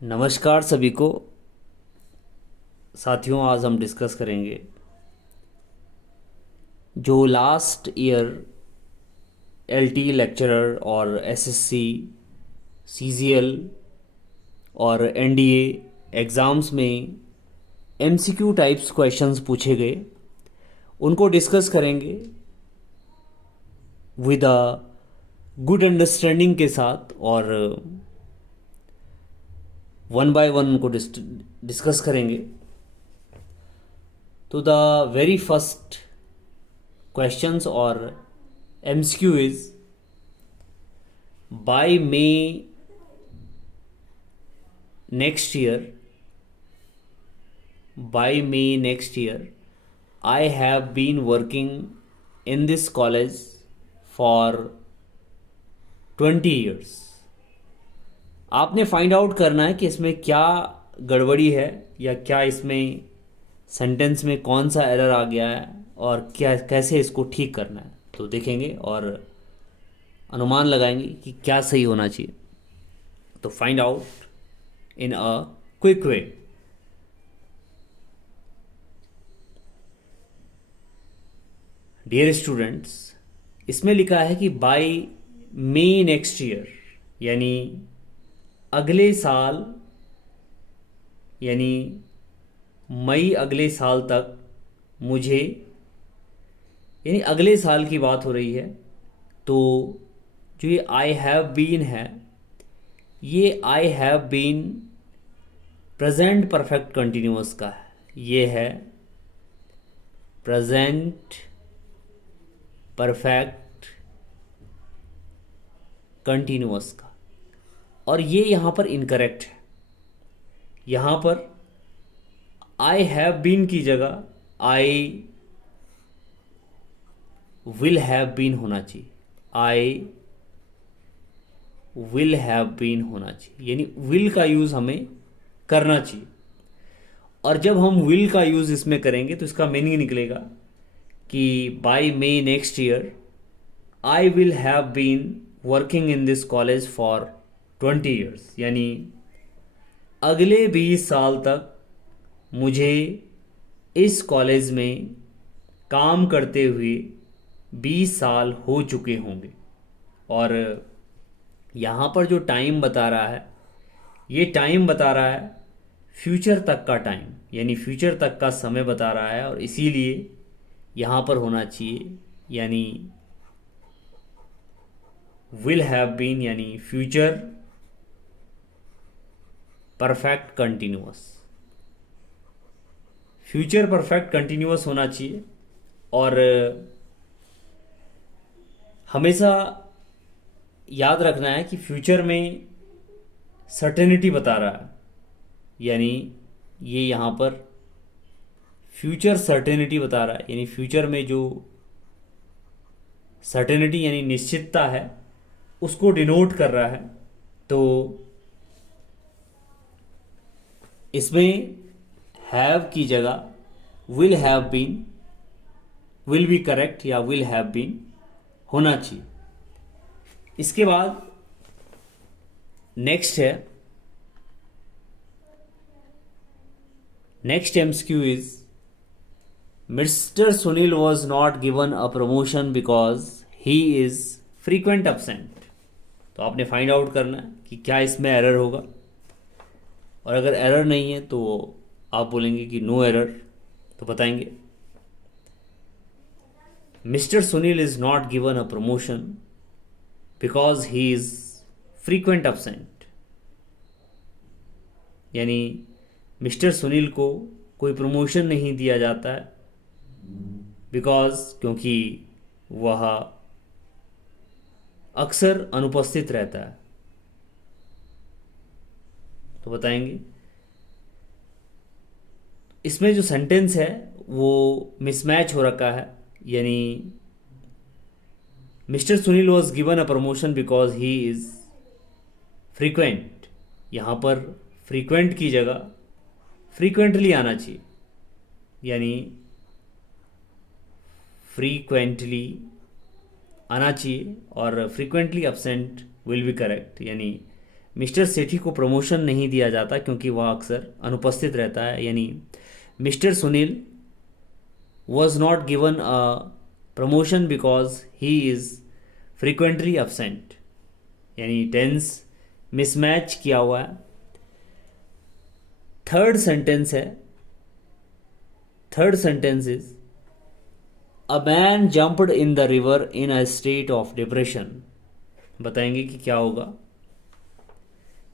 नमस्कार सभी को। साथियों, आज हम डिस्कस करेंगे जो लास्ट ईयर एलटी लेक्चरर और एसएससी, सीजीएल और एनडीए एग्ज़ाम्स में एमसीक्यू टाइप्स क्वेश्चंस पूछे गए, उनको डिस्कस करेंगे विद अ गुड अंडरस्टैंडिंग के साथ, और वन बाय वन उनको डिस्कस करेंगे। तो the very first questions or MCQ is by May next year. By May next year, I have been working in this college for 20 years. आपने find out करना है कि इसमें क्या गड़बड़ी है या क्या इसमें सेंटेंस में कौन सा एरर आ गया है और क्या कैसे इसको ठीक करना है। तो देखेंगे और अनुमान लगाएंगे कि क्या सही होना चाहिए। तो find out in a quick way. Dear students, इसमें लिखा है कि बाय मई नेक्स्ट ईयर, यानी अगले साल, यानी मई अगले साल तक मुझे, यानी अगले साल की बात हो रही है। तो जो ये आई हैव बीन है, ये I have been present perfect continuous का है। ये है प्रेजेंट परफेक्ट कंटिन्यूअस का, और ये यहाँ पर इनकरेक्ट है। यहाँ पर आई हैव बीन की जगह आई विल हैव बीन होना चाहिए। आई विल हैव बीन होना चाहिए, यानी विल का यूज़ हमें करना चाहिए। और जब हम विल का यूज़ इसमें करेंगे तो इसका मीनिंग निकलेगा कि by May next year I will have been working in this college for 20 years, यानी अगले 20 साल तक मुझे इस कॉलेज में काम करते हुए 20 साल हो चुके होंगे। और यहाँ पर जो टाइम बता रहा है, ये टाइम बता रहा है फ्यूचर तक का टाइम, यानी फ्यूचर तक का समय बता रहा है, और इसीलिए यहाँ पर होना चाहिए यानी विल हैव बीन, यानी future perfect continuous. Future perfect continuous होना चाहिए। और हमेशा याद रखना है कि फ्यूचर में सर्टेनिटी बता रहा है, यानी ये यहाँ पर फ्यूचर सर्टेनिटी बता रहा है, यानी फ्यूचर में जो सर्टेनिटी यानी निश्चितता है उसको डिनोट कर रहा है। तो इसमें हैव की जगह will have been, will be correct या विल हैव बीन होना चाहिए। इसके बाद नेक्स्ट है, next MCQ is mister Sunil was not given a promotion because he is frequent absent. तो आपने फाइंड आउट करना है कि क्या इसमें एरर होगा, और अगर एरर नहीं है तो आप बोलेंगे कि नो एरर, तो बताएंगे mister Sunil is not given a promotion because he is frequent absent, यानी मिस्टर सुनील को कोई प्रमोशन नहीं दिया जाता है बिकॉज, क्योंकि वह अक्सर अनुपस्थित रहता है। तो बताएंगे इसमें जो सेंटेंस है वो मिसमैच हो रखा है, यानी mister Sunil was given a promotion because he is frequent, यहाँ पर फ्रीक्वेंट की जगह फ्रीक्वेंटली आना चाहिए, यानी फ्रीक्वेंटली आना चाहिए, और frequently absent will be correct, यानी मिस्टर सेठी को प्रमोशन नहीं दिया जाता क्योंकि वह अक्सर अनुपस्थित रहता है, यानी mister Sunil was not given a promotion because he is frequently absent, यानी टेंस मिसमैच किया हुआ है। थर्ड सेंटेंस है, third sentence is a man jumped in the river in a state of depression. बताएंगे कि क्या होगा,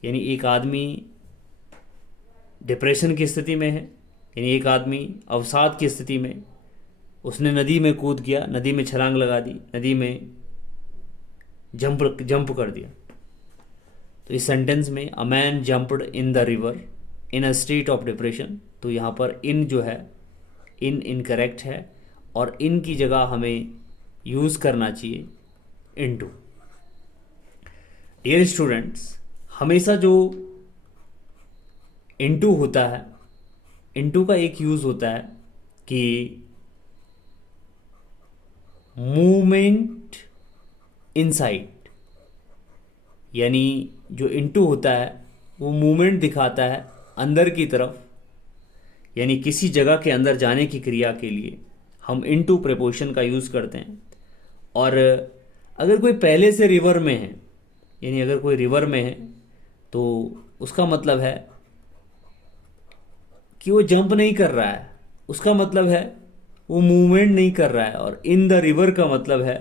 यानी एक आदमी डिप्रेशन की स्थिति में है, यानी एक आदमी अवसाद की स्थिति में, उसने नदी में कूद गया, नदी में छलांग लगा दी, नदी में जंप कर दिया। तो इस सेंटेंस में अ man jumped in the river in a state of depression, तो यहाँ पर इन जो है इन इनकरेक्ट है और इन की जगह हमें यूज़ करना चाहिए इनटू। डियर स्टूडेंट्स, हमेशा जो इनटू होता है, इनटू का एक यूज़ होता है कि मूवमेंट इनसाइड, यानी जो इनटू होता है वो मूवमेंट दिखाता है अंदर की तरफ, यानी किसी जगह के अंदर जाने की क्रिया के लिए हम इनटू प्रीपोजिशन का यूज़ करते हैं। और अगर कोई पहले से रिवर में है, यानी अगर कोई रिवर में है तो उसका मतलब है कि वो जंप नहीं कर रहा है, उसका मतलब है वो मूवमेंट नहीं कर रहा है। और इन द रिवर का मतलब है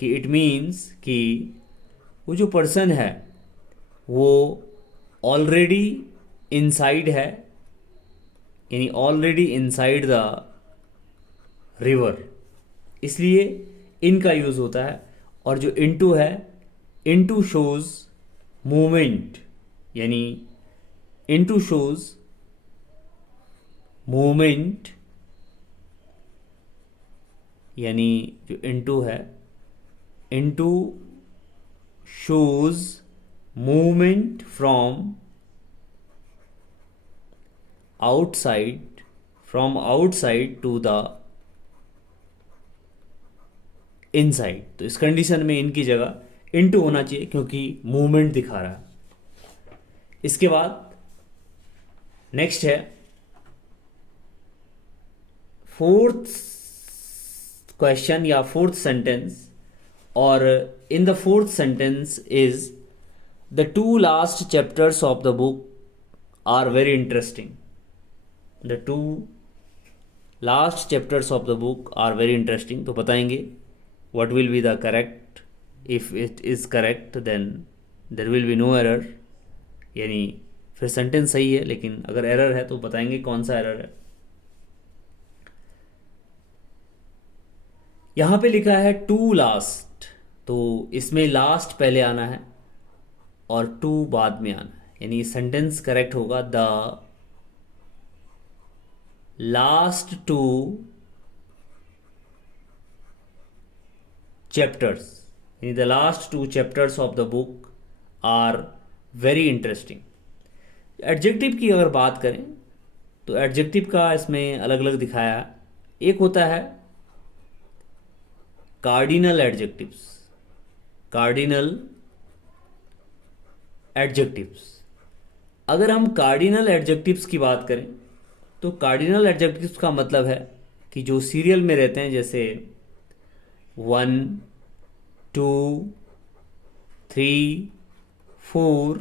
कि इट मीन्स कि वो जो पर्सन है वो ऑलरेडी इनसाइड है, यानी ऑलरेडी इनसाइड द रिवर, इसलिए इन का यूज़ होता है। और जो इनटू है, इनटू शोज मूवमेंट, यानी इनटू शोज मूवमेंट, यानी जो इनटू है, into shows movement from outside, from outside to the inside. तो इस कंडीशन में इनकी जगह इनटू होना चाहिए क्योंकि मूवमेंट दिखा रहा है। इसके बाद नेक्स्ट है फोर्थ क्वेश्चन या फोर्थ सेंटेंस, और in the fourth sentence is the two last chapters of the book are very interesting. The two last chapters of the book are very interesting. तो बताएंगे what will be the correct, if it is correct then there will be no error, यानी फिर sentence सही है, लेकिन अगर error है तो बताएंगे कौन सा एरर है। यहाँ पे लिखा है टू लास्ट, तो इसमें लास्ट पहले आना है और टू बाद में आना है, यानी सेंटेंस करेक्ट होगा द लास्ट टू chapters, यानी the last two chapters of the book are very interesting। Adjective की अगर बात करें तो एडजेक्टिव का इसमें अलग अलग दिखाया। एक होता है कार्डिनल एडजेक्टिव्स, कार्डिनल एडजेक्टिव्स। अगर हम कार्डिनल एडजेक्टिव्स की बात करें तो कार्डिनल एडजेक्टिव्स का मतलब है कि जो सीरियल में रहते हैं, जैसे 1, 2, 3, 4,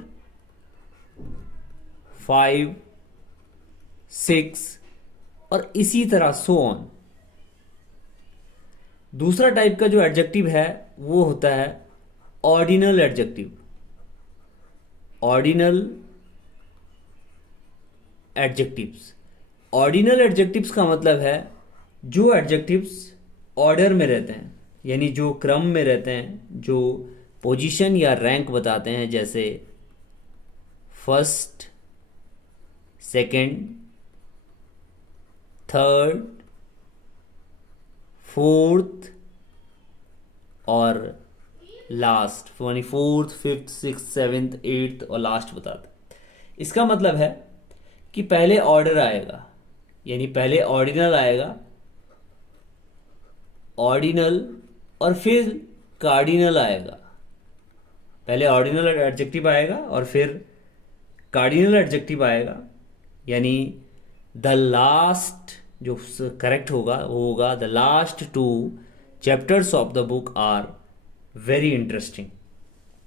5, 6 और इसी तरह सो ऑन। दूसरा टाइप का जो एडजेक्टिव है वो होता है ordinal adjective. Ordinal adjectives, ordinal adjectives का मतलब है जो एडजेक्टिव्स ऑर्डर में रहते हैं, यानी जो क्रम में रहते हैं, जो पोजीशन या रैंक बताते हैं, जैसे फर्स्ट, सेकंड, थर्ड, फोर्थ और लास्ट, यानी fourth, fifth, six, seventh, eighth और लास्ट बताते हैं। इसका मतलब है कि पहले ऑर्डर आएगा, यानी पहले ऑर्डिनल आएगा, ऑर्डिनल, और फिर कार्डिनल आएगा, पहले ऑर्डिनल एडजेक्टिव आएगा और फिर कार्डिनल एडजेक्टिव आएगा, यानी द लास्ट, जो करेक्ट होगा वो होगा the last two chapters of the book are very interesting.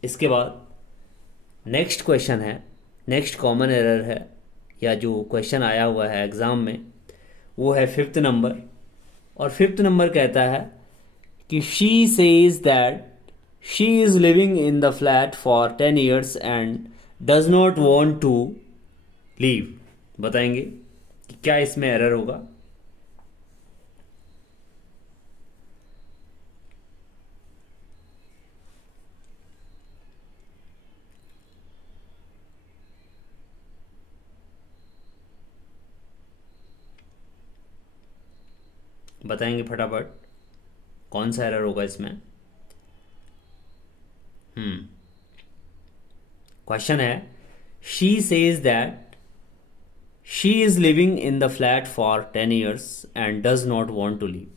इसके बाद नेक्स्ट क्वेश्चन है, नेक्स्ट कॉमन एरर है या जो क्वेश्चन आया हुआ है एग्ज़ाम में, वो है 5th नंबर। और 5th नंबर कहता है कि she says that she is living in the flat for 10 years and does not want to leave. बताएंगे कि क्या इसमें एरर होगा। बताएंगे फटाफट कौन सा एरर होगा इसमें। क्वेश्चन है she says that she is living in the flat for 10 years and does not want to leave.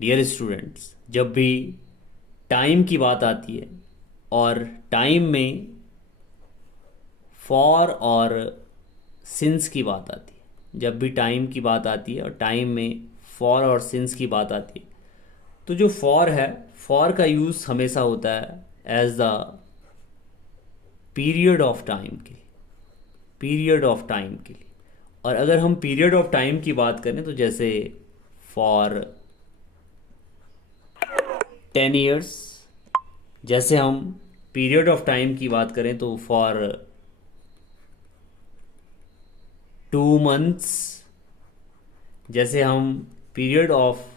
Dear students, जब भी टाइम की बात आती है और टाइम में फॉर और सिंस की बात आती है, जब भी टाइम की बात आती है और टाइम में फॉर और सिंस की बात आती है, तो जो फॉर है, फॉर का यूज़ हमेशा होता है as the period of time के लिए, पीरियड ऑफ टाइम के लिए। और अगर हम पीरियड ऑफ टाइम की बात करें तो जैसे फॉर 10 years, जैसे हम पीरियड ऑफ टाइम की बात करें तो फॉर 2 months, जैसे हम पीरियड ऑफ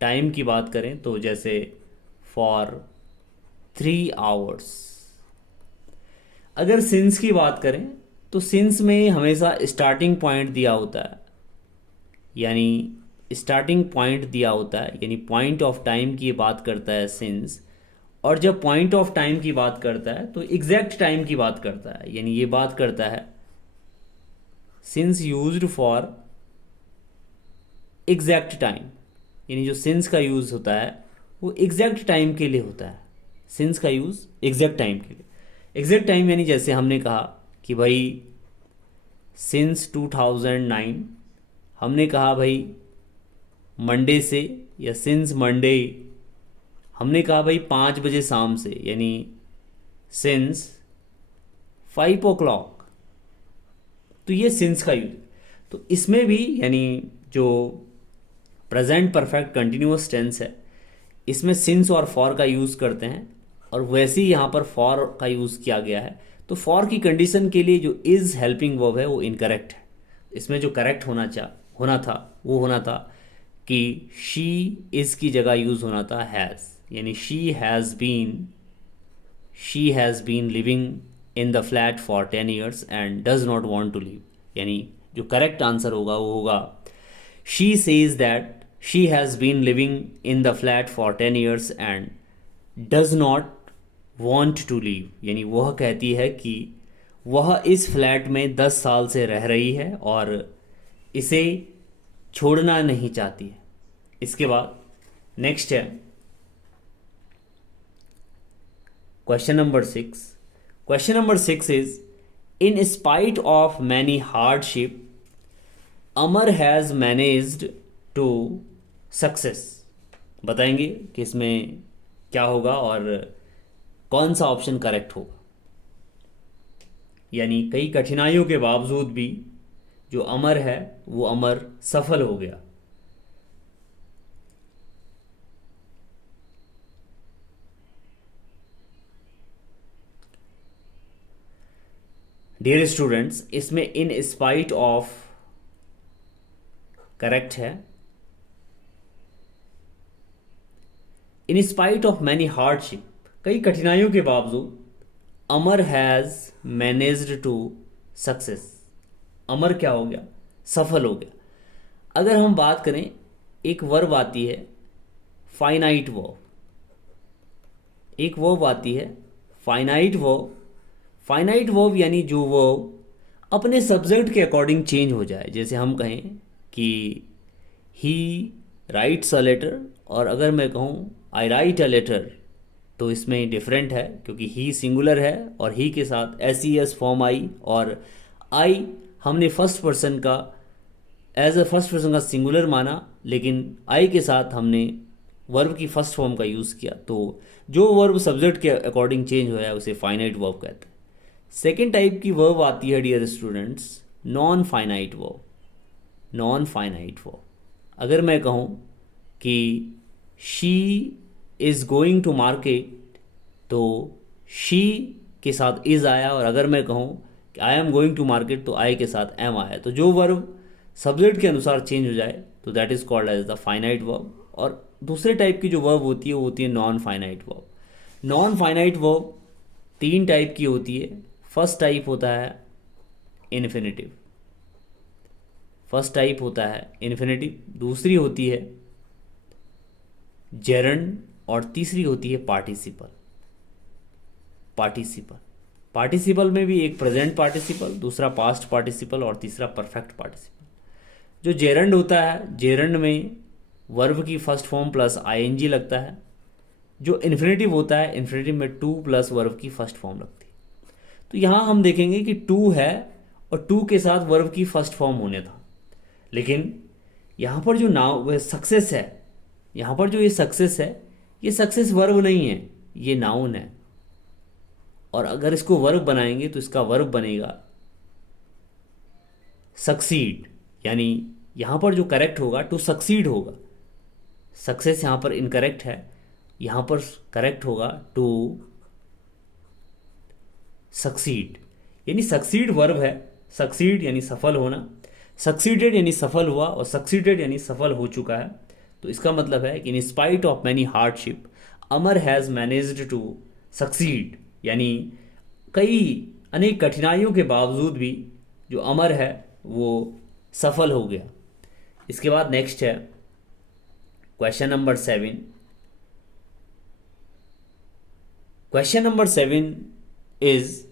टाइम की बात करें तो जैसे फॉर 3 hours। अगर सिंस की बात करें तो सिंस में हमेशा स्टार्टिंग पॉइंट दिया होता है, यानी स्टार्टिंग पॉइंट दिया होता है, यानी पॉइंट ऑफ टाइम की बात करता है सिंस। और जब पॉइंट ऑफ टाइम की बात करता है तो एग्जैक्ट टाइम की बात करता है, यानी ये बात करता है since used for exact time, यानी जो सिंस का यूज़ होता है वो एग्जैक्ट टाइम के लिए होता है। सिंस का यूज़ एग्जैक्ट टाइम के लिए, एग्जैक्ट टाइम यानी जैसे हमने कहा कि भाई सिंस 2009, हमने कहा भाई मंडे से, या सिंस मंडे, हमने कहा भाई 5 बजे शाम से, यानी सिंस 5 o'clock। तो ये सिंस का यूज। तो इसमें भी यानी जो प्रेजेंट परफेक्ट कंटिन्यूअस टेंस है, इसमें सिंस और फॉर का यूज़ करते हैं, और वैसे ही यहाँ पर फॉर का यूज़ किया गया है। तो फॉर की कंडीशन के लिए जो इज़ हेल्पिंग वर्ब है वो इनकरेक्ट है। इसमें जो करेक्ट होना था वो होना था कि शी इज़ की जगह यूज़ होना था हैज़, यानी she has been living in the flat for 10 years and does not want to leave. यानी जो करेक्ट आंसर होगा वो होगा she says that she has been living in the flat for 10 years and does not want to leave, यानी वह कहती है कि वह इस फ्लैट में 10 साल से रह रही है और इसे छोड़ना नहीं चाहती है। इसके बाद नेक्स्ट है question number 6। Question number 6 is in spite of many hardship Amar has managed to success. बताएंगे कि इसमें क्या होगा और कौन सा ऑप्शन करेक्ट होगा। यानी कई कठिनाइयों के बावजूद भी जो अमर है वो अमर सफल हो गया। डियर स्टूडेंट्स, इसमें इन स्पाइट ऑफ करेक्ट है। इन स्पाइट ऑफ मैनी हार्डशिप, कई कठिनाइयों के बावजूद अमर हैज़ मैनेज्ड टू सक्सेस। अमर क्या हो गया? सफल हो गया। अगर हम बात करें, एक वर्ब आती है फाइनाइट वर्ब, एक वर्ब आती है फाइनाइट वर्ब। फाइनाइट वर्ब यानी जो वर्ब अपने सब्जेक्ट के अकॉर्डिंग चेंज हो जाए। जैसे हम कहें कि ही राइट्स अ लेटर, और अगर मैं कहूँ आई राइट अ लेटर, तो इसमें डिफरेंट है क्योंकि ही सिंगुलर है और ही के साथ S E S form I, और आई हमने फर्स्ट पर्सन का एज अ फर्स्ट पर्सन का सिंगुलर माना, लेकिन आई के साथ हमने वर्ब की फर्स्ट फॉर्म का यूज़ किया, तो जो वर्ब सब्जेक्ट के अकॉर्डिंग चेंज हुआ है उसे फाइनाइट वर्ब कहते हैं। सेकेंड टाइप की वर्ब आती है dear students, non finite verb. Non finite verb, अगर मैं कहूँ कि she is going to market, तो शी के साथ इज़ आया, और अगर मैं कहूँ कि I am going to market तो आई के साथ एम आया। तो जो वर्ब सब्जेक्ट के अनुसार चेंज हो जाए तो that is called as the finite verb. और दूसरे टाइप की जो वर्ब होती है वो होती है non finite verb. Non finite verb तीन टाइप की होती है। फर्स्ट टाइप होता है इन्फिनेटिव, फर्स्ट टाइप होता है इन्फिनेटिव, दूसरी होती है जेरंड, और तीसरी होती है पार्टिसिपल। पार्टिसिपल, पार्टिसिपल में भी एक प्रेजेंट पार्टिसिपल, दूसरा पास्ट पार्टिसिपल और तीसरा परफेक्ट पार्टिसिपल। जो जेरंड होता है, जेरंड में वर्ब की फर्स्ट फॉर्म प्लस आईएनजी लगता है। जो इन्फिनेटिव होता है, इन्फिनेटिव में टू प्लस वर्ब की फर्स्ट फॉर्म लगती है। तो यहाँ हम देखेंगे कि टू है और टू के साथ वर्ब की फर्स्ट फॉर्म होने था, लेकिन यहाँ पर जो नाउ सक्सेस है, यहाँ पर जो ये सक्सेस है, ये सक्सेस वर्ब नहीं है, ये नाउन है। और अगर इसको वर्ब बनाएंगे तो इसका वर्ब बनेगा सक्सीड, यानी यहाँ पर जो करेक्ट होगा टू सक्सीड होगा। सक्सेस यहाँ पर इनकरेक्ट है, यहाँ पर करेक्ट होगा टू सक्सीड, यानी सक्सीड वर्ब है। सक्सीड यानी सफल होना, सक्सीडेड यानी सफल हुआ, और सक्सीडेड यानी सफल हो चुका है। तो इसका मतलब है कि in spite of many hardship Amar has managed to succeed, यानी कई अनेक कठिनाइयों के बावजूद भी जो अमर है वो सफल हो गया। इसके बाद नेक्स्ट है question number 7। Question number 7 is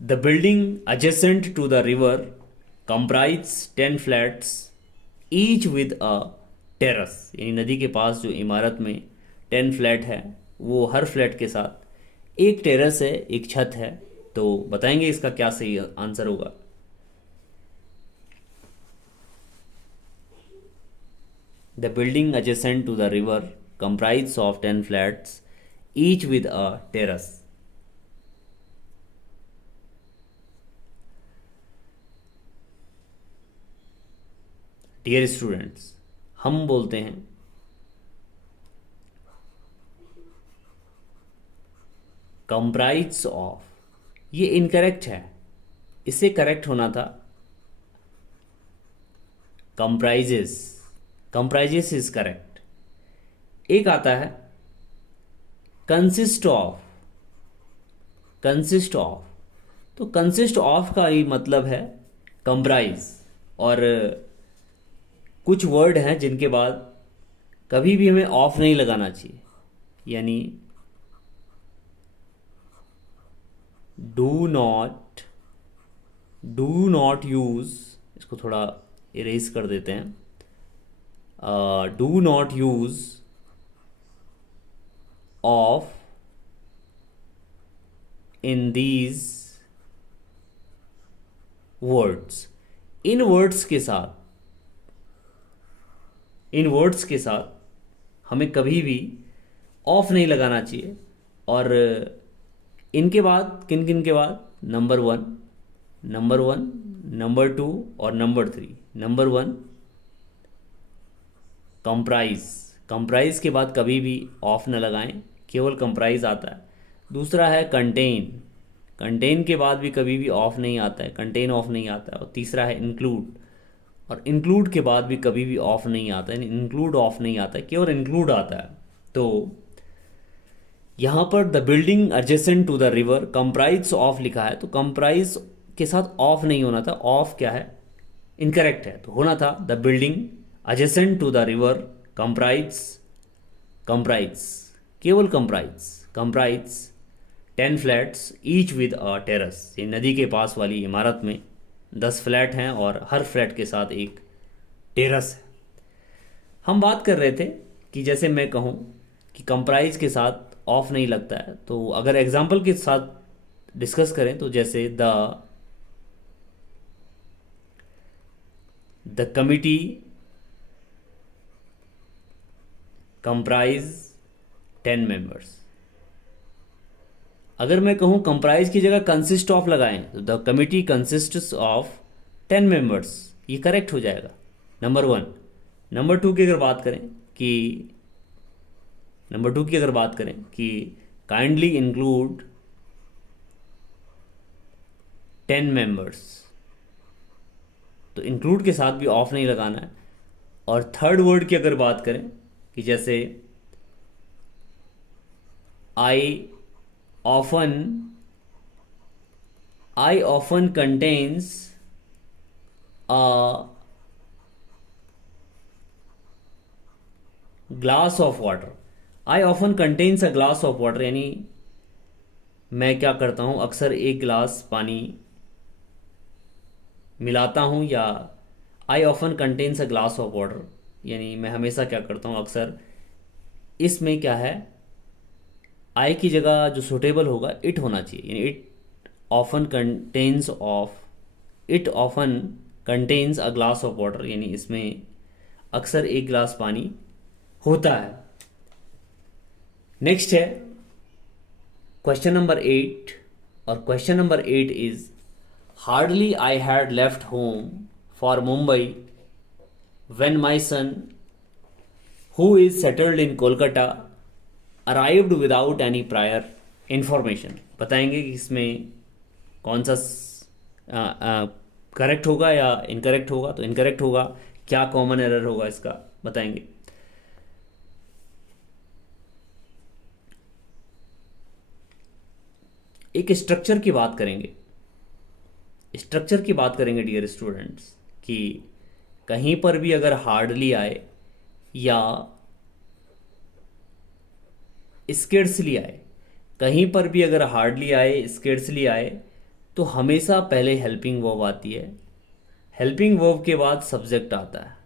the building adjacent to the river comprises 10 flats each with a terrace, यानी नदी के पास जो इमारत में 10 फ्लैट है वो हर फ्लैट के साथ एक टेरेस है, एक छत है। तो बताएंगे इसका क्या सही आंसर होगा। The building adjacent to the river comprises of 10 flats each with a terrace. Dear students, हम बोलते हैं कंप्राइज ऑफ, ये इनकरेक्ट है, इसे करेक्ट होना था कंप्राइजेस। Comprises is correct. एक आता है कंसिस्ट ऑफ। कंसिस्ट ऑफ, तो कंसिस्ट ऑफ का ही मतलब है कंप्राइज। और कुछ वर्ड हैं जिनके बाद कभी भी हमें ऑफ नहीं लगाना चाहिए, यानी डू नॉट यूज, इसको थोड़ा इरेज कर देते हैं, do not use of in these words. In words के साथ हमें कभी भी ऑफ नहीं लगाना चाहिए। और इनके बाद किन किन के बाद नंबर वन, नंबर टू और नंबर 3। नंबर 1 कंप्राइज के बाद कभी भी ऑफ न लगाएं, केवल कंप्राइज आता है। दूसरा है कंटेन के बाद भी कभी भी ऑफ नहीं आता है, कंटेन ऑफ नहीं आता है। और तीसरा है इंक्लूड, और इंक्लूड के बाद भी कभी भी ऑफ नहीं आता है, इंक्लूड ऑफ नहीं आता है, केवल इंक्लूड आता है। तो यहाँ पर the building adjacent to the river comprise of लिखा है, तो कंप्राइज के साथ ऑफ नहीं होना था। ऑफ क्या है, इनकरेक्ट है, तो होना था the building adjacent to the river comprise, केवल comprise 10 flats each with a terrace. ये नदी के पास वाली इमारत में 10 फ्लैट हैं और हर फ्लैट के साथ एक टेरेस है। हम बात कर रहे थे कि जैसे मैं कहूँ कि कंप्राइज के साथ ऑफ नहीं लगता है। तो अगर एग्जाम्पल के साथ डिस्कस करें तो जैसे द कमिटी कंप्राइज 10 मेंबर्स। अगर मैं कहूँ कंप्राइज की जगह कंसिस्ट ऑफ लगाएं तो the committee consists of 10 members, ये करेक्ट हो जाएगा, नंबर 1। नंबर 2 की अगर बात करें कि काइंडली इंक्लूड 10 मेंबर्स, तो इंक्लूड के साथ भी ऑफ नहीं लगाना है। और थर्ड वर्ड की अगर बात करें कि जैसे I often contains a glass of water. I often contains a glass of water यानी मैं क्या करता हूँ, अक्सर एक गिलास पानी मिलाता हूँ, या I often contains a glass of water यानी मैं हमेशा क्या करता हूँ, अक्सर इसमें क्या है, आई की जगह जो सुटेबल होगा इट होना चाहिए, यानी it often contains a glass of water, यानी इसमें अक्सर एक गिलास पानी होता है। नेक्स्ट है क्वेश्चन नंबर 8, और question number 8 is hardly I had left home for Mumbai when my son who is settled in Kolkata arrived without any prior information. बताएंगे कि इसमें कौन सा करेक्ट होगा या इनकरेक्ट होगा। तो इनकरेक्ट होगा, क्या कॉमन एरर होगा इसका बताएंगे। एक स्ट्रक्चर की बात करेंगे, डियर स्टूडेंट्स, कि कहीं पर भी अगर हार्डली आए या स्केर्सली आए, कहीं पर भी अगर हार्डली आए स्केर्सली आए तो हमेशा पहले हेल्पिंग वर्ब आती है, हेल्पिंग वर्ब के बाद सब्जेक्ट आता है,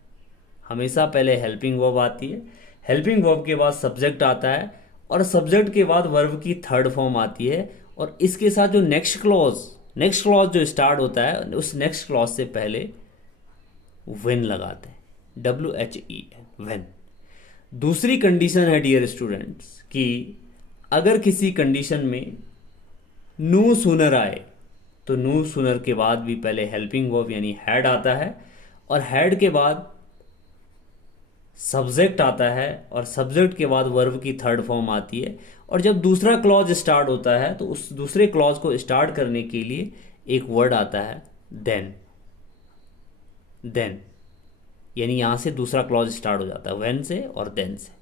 हमेशा पहले हेल्पिंग वर्ब आती है, हेल्पिंग वर्ब के बाद सब्जेक्ट आता है, और सब्जेक्ट के बाद वर्ब की थर्ड फॉर्म आती है, और इसके साथ जो नेक्स्ट क्लॉज जो स्टार्ट होता है उस नेक्स्ट क्लॉज से पहले व्हेन लगाते हैं, WHEN, व्हेन। दूसरी कंडीशन है डियर स्टूडेंट्स कि अगर किसी कंडीशन में नो सूनर आए तो नो सूनर के बाद भी पहले हेल्पिंग वर्ब यानी हैड आता है, और हैड के बाद सब्जेक्ट आता है, और सब्जेक्ट के बाद वर्ब की थर्ड फॉर्म आती है, और जब दूसरा क्लॉज स्टार्ट होता है तो उस दूसरे क्लॉज को स्टार्ट करने के लिए एक वर्ड आता है देन, यानी यहां से दूसरा क्लॉज स्टार्ट हो जाता है व्हेन से और देन से।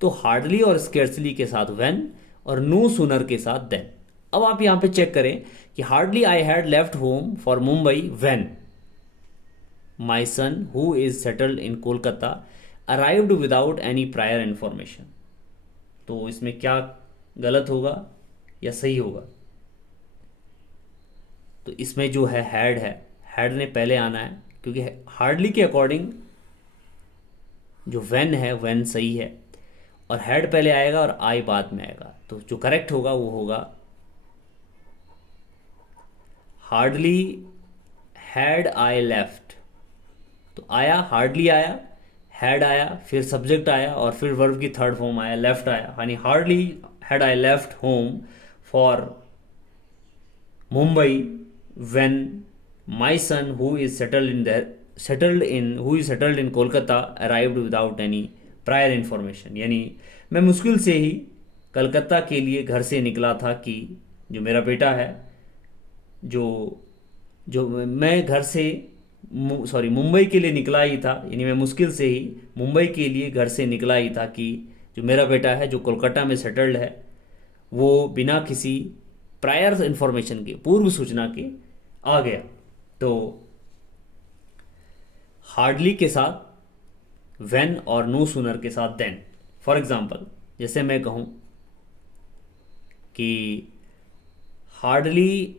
तो हार्डली और स्केर्सली के साथ व्हेन और नो सूनर के साथ देन। अब आप यहां पे चेक करें कि hardly I had left home for Mumbai when my son who is settled in Kolkata arrived without any prior information. तो इसमें क्या गलत होगा या सही होगा? तो इसमें जो है हैड ने पहले आना है, क्योंकि हार्डली के अकॉर्डिंग जो व्हेन है व्हेन सही है, और हैड पहले आएगा और आई बाद में आएगा। तो जो करेक्ट होगा वो होगा हार्डली हैड आई लेफ्ट। तो आया, हार्डली आया, हैड आया, फिर सब्जेक्ट आया, और फिर वर्ब की थर्ड फॉर्म आया, लेफ्ट आया, यानी hardly had I left home for Mumbai when my son who is settled in Kolkata arrived without any prior information. यानी मैं मुश्किल से ही कलकत्ता के लिए घर से निकला था कि जो मेरा बेटा है, जो मैं घर से मुंबई के लिए निकला ही था, यानी मैं मुश्किल से ही मुंबई के लिए घर से निकला ही था कि जो मेरा बेटा है जो कोलकाता में सेटल्ड है वो बिना किसी प्रायर इंफॉर्मेशन के, पूर्व सूचना के आ गया। तो हार्डली के साथ व्हेन और नो सूनर के साथ देन। फॉर एग्जाम्पल, जैसे मैं कहूं कि hardly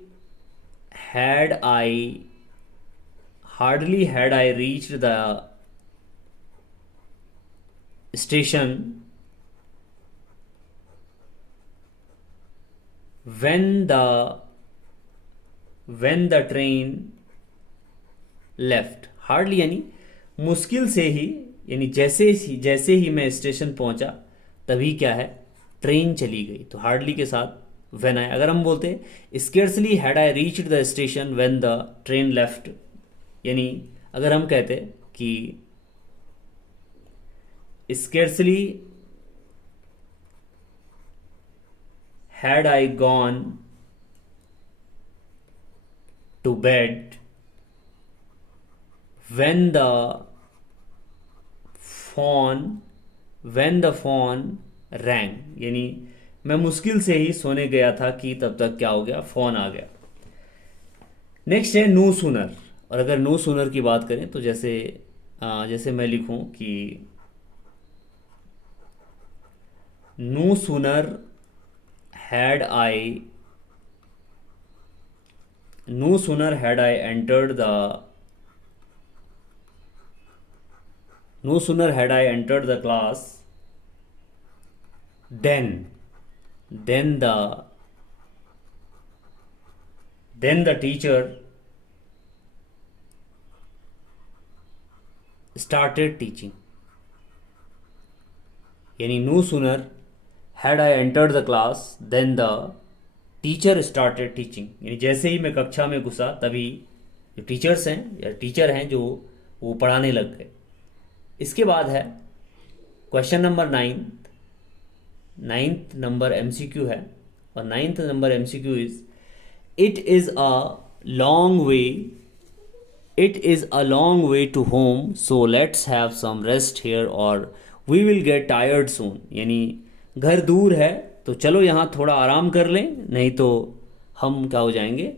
had I reached the station when the train left. Hardly यानी मुश्किल से ही, यानी जैसे ही मैं स्टेशन पहुंचा तभी क्या है, ट्रेन चली गई। तो हार्डली के साथ व्हेन आए। अगर हम बोलते हैं scarcely had I reached the station when the train left, यानी अगर हम कहते कि scarcely had I gone to bed when the phone rang, यानी मैं मुश्किल से ही सोने गया था कि तब तक क्या हो गया, फोन आ गया। नेक्स्ट है नो सूनर। और अगर नो सूनर की बात करें तो जैसे मैं लिखूं कि no sooner had I entered the No sooner had I entered the class then the teacher started teaching, यानी no sooner had I entered the class then the teacher started teaching, यानी जैसे ही मैं कक्षा में घुसा तभी जो टीचर्स हैं या टीचर हैं जो वो पढ़ाने लग गए। इसके बाद है question number 9th number MCQ है, और 9th number MCQ is it is a long way to home so let's have some rest here और we will get tired soon, यानी घर दूर है तो चलो यहाँ थोड़ा आराम कर लें, नहीं तो हम क्या हो जाएंगे,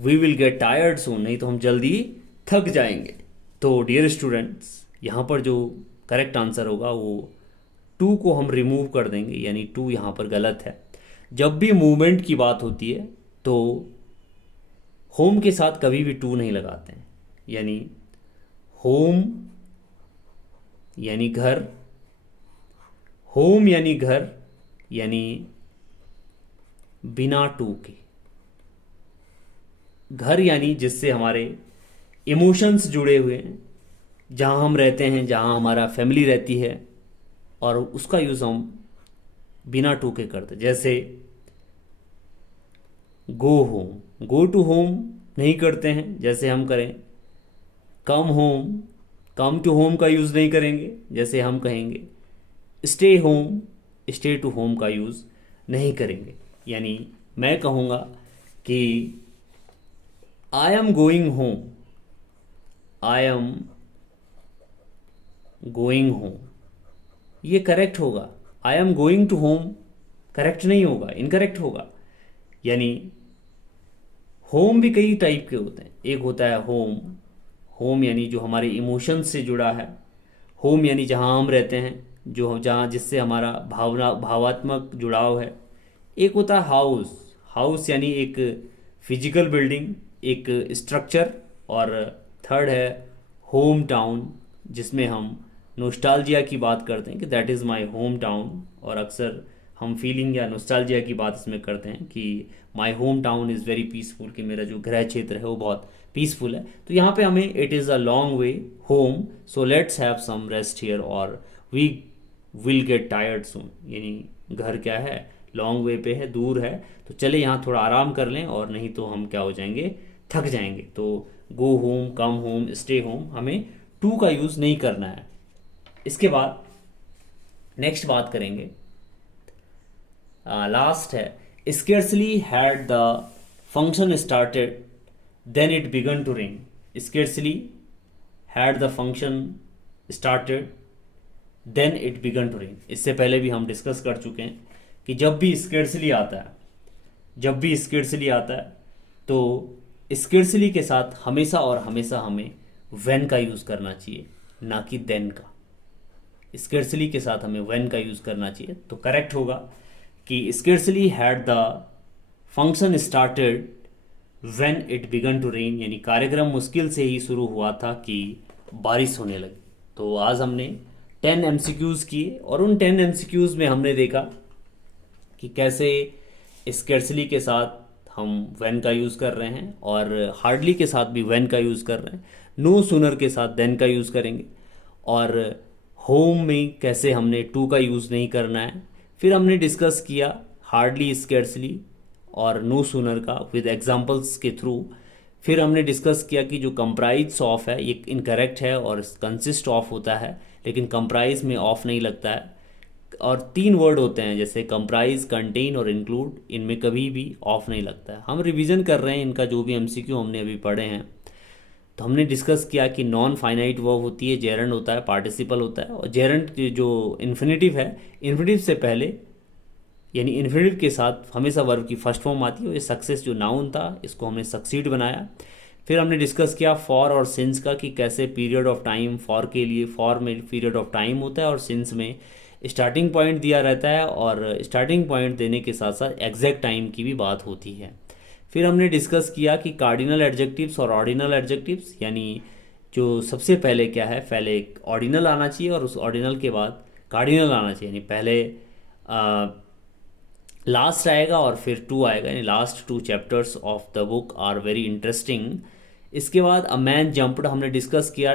वी विल गेट टायर्ड सून, नहीं तो हम जल्दी थक जाएंगे। तो डियर स्टूडेंट्स, यहाँ पर जो करेक्ट आंसर होगा वो 2 को हम रिमूव कर देंगे, यानी 2 यहाँ पर गलत है। जब भी मूवमेंट की बात होती है तो होम के साथ कभी भी 2 नहीं लगाते हैं, यानी होम यानी घर, होम यानी घर, यानी बिना 2 के। घर यानी जिससे हमारे इमोशंस जुड़े हुए हैं, जहाँ हम रहते हैं, जहाँ हमारा फैमिली रहती है, और उसका यूज़ हम बिना 2 के करते। जैसे go home, go to home नहीं करते हैं, जैसे हम करें come home, come to home का यूज़ नहीं करेंगे, जैसे हम कहेंगे stay home, stay to home का यूज़ नहीं करेंगे। यानी मैं कहूँगा कि I am going home, I am going home, ये करेक्ट होगा। I am going to home correct नहीं होगा, इनकरेक्ट होगा। यानी होम भी कई टाइप के होते हैं। एक होता है होम यानी जो हमारे इमोशंस से जुड़ा है, होम यानी जहाँ हम रहते हैं, जहाँ जिससे हमारा भावात्मक जुड़ाव है। एक होता है हाउस यानी एक फिजिकल बिल्डिंग, एक स्ट्रक्चर। और थर्ड है होम टाउन, जिसमें हम नोस्टाल्जिया की बात करते हैं कि that is my home town, और अक्सर हम फीलिंग या नोस्टाल्जिया की बात इसमें करते हैं कि my home town is very peaceful, कि मेरा जो गृह क्षेत्र है वो बहुत पीसफुल है। तो यहाँ पे हमें it is a long way home so let's have some rest here और we will get tired soon, यानी घर क्या है, लॉन्ग वे पे है, दूर है, तो चले यहाँ थोड़ा आराम कर लें, और नहीं तो हम क्या हो जाएंगे, थक जाएंगे। तो go home, come home, stay home, हमें 2 का यूज़ नहीं करना है। इसके बाद नेक्स्ट बात करेंगे, लास्ट है scarcely had the function started then it began to rain. Scarcely had the function started then it began to rain. इससे पहले भी हम डिस्कस कर चुके हैं कि जब भी स्केर्सली आता है तो स्केर्सली के साथ हमेशा और हमेशा हमें व्हेन का यूज़ करना चाहिए, ना कि देन का। स्केर्सली के साथ हमें व्हेन का यूज़ करना चाहिए। तो करेक्ट होगा कि scarcely had the function started when it began to rain, यानी कार्यक्रम मुश्किल से ही शुरू हुआ था कि बारिश होने लगी। तो आज हमने 10 एमसीक्यूज़ किए, और उन 10 एमसीक्यूज़ में हमने देखा कि कैसे स्केर्सली के साथ हम व्हेन का यूज़ कर रहे हैं, और हार्डली के साथ भी व्हेन का यूज़ कर रहे हैं। नो सूनर के साथ देन का यूज़ करेंगे। और होम में कैसे हमने टू का यूज़ नहीं करना है। फिर हमने डिस्कस किया हार्डली, स्केर्सली और नो सूनर का विद एग्जांपल्स के थ्रू। फिर हमने डिस्कस किया कि जो कंप्राइज ऑफ है ये इनकरेक्ट है और कंसिस्ट ऑफ होता है, लेकिन कंप्राइज में ऑफ नहीं लगता है। और 3 वर्ड होते हैं जैसे कंप्राइज, कंटेन और इंक्लूड, इनमें कभी भी ऑफ नहीं लगता है। हम रिवीजन कर रहे हैं इनका जो भी एमसीक्यू हमने अभी पढ़े हैं। तो हमने डिस्कस किया कि नॉन फाइनाइट वर्ब होती है, जेरंड होता है, पार्टिसिपल होता है। और जेरंड जो इन्फिनेटिव है, इन्फिनेटिव से पहले यानी इन्फिनेटिव के साथ हमेशा वर्ब की फर्स्ट फॉर्म आती है। ये सक्सेस जो नाउन था इसको हमने सक्सीड बनाया। फिर हमने डिस्कस किया फॉर और सिंस का कि कैसे पीरियड ऑफ टाइम, फॉर के लिए फॉर में पीरियड ऑफ टाइम होता है और सिंस में स्टार्टिंग पॉइंट दिया रहता है, और स्टार्टिंग पॉइंट देने के साथ साथ एग्जैक्ट टाइम की भी बात होती है। फिर हमने डिस्कस किया कि कार्डिनल एडजेक्टिव्स और ऑर्डिनल एडजेक्टिव्स, यानी जो सबसे पहले क्या है, पहले एक ऑर्डिनल आना चाहिए और उस ऑर्डिनल के बाद कार्डिनल आना चाहिए। यानी पहले लास्ट आएगा और फिर टू आएगा, यानी last 2 chapters of the book are very interesting. इसके बाद अ मैन जंप्ड हमने डिस्कस किया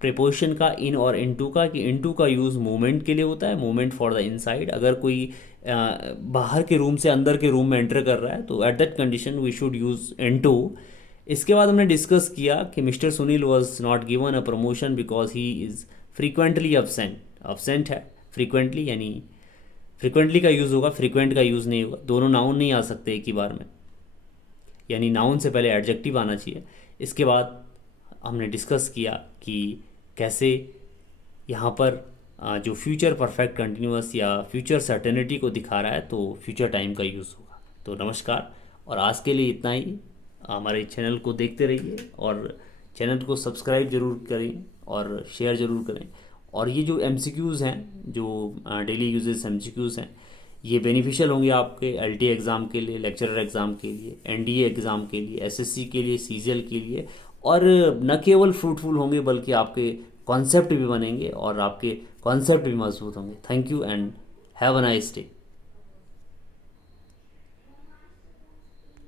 प्रीपोजिशन का इन और इनटू का, कि इनटू का यूज़ मूवमेंट के लिए होता है, मूवमेंट फॉर द इनसाइड। अगर कोई बाहर के रूम से अंदर के रूम में एंटर कर रहा है तो at that condition we should use into. इसके बाद हमने डिस्कस किया कि mister Sunil was not given a promotion because he is frequently absent. Absent है फ्रीक्वेंटली, यानी फ्रीक्वेंटली का यूज़ होगा, फ्रीक्वेंट का यूज़ नहीं होगा। दोनों नाउन नहीं आ सकते एक ही बार में, यानी नाउन से पहले एडजेक्टिव आना चाहिए। इसके बाद हमने डिस्कस किया कि कैसे यहाँ पर जो फ्यूचर परफेक्ट कंटिन्यूअस या फ्यूचर सर्टेनिटी को दिखा रहा है तो फ्यूचर टाइम का यूज़ होगा। तो नमस्कार, और आज के लिए इतना ही। हमारे चैनल को देखते रहिए और चैनल को सब्सक्राइब जरूर करें और शेयर ज़रूर करें। और ये जो एमसीक्यूज़ हैं, जो डेली यूजेस एमसीक्यूज़ हैं, ये बेनिफिशियल होंगे आपके एलटी एग्ज़ाम के लिए, लेक्चरर एग्ज़ाम के लिए, एनडीए एग्ज़ाम के लिए, एसएससी के लिए, सीजीएल के लिए। और न केवल फ्रूटफुल होंगे बल्कि आपके कॉन्सेप्ट भी बनेंगे और आपके कॉन्सेप्ट भी मजबूत होंगे। Thank you and have a nice day.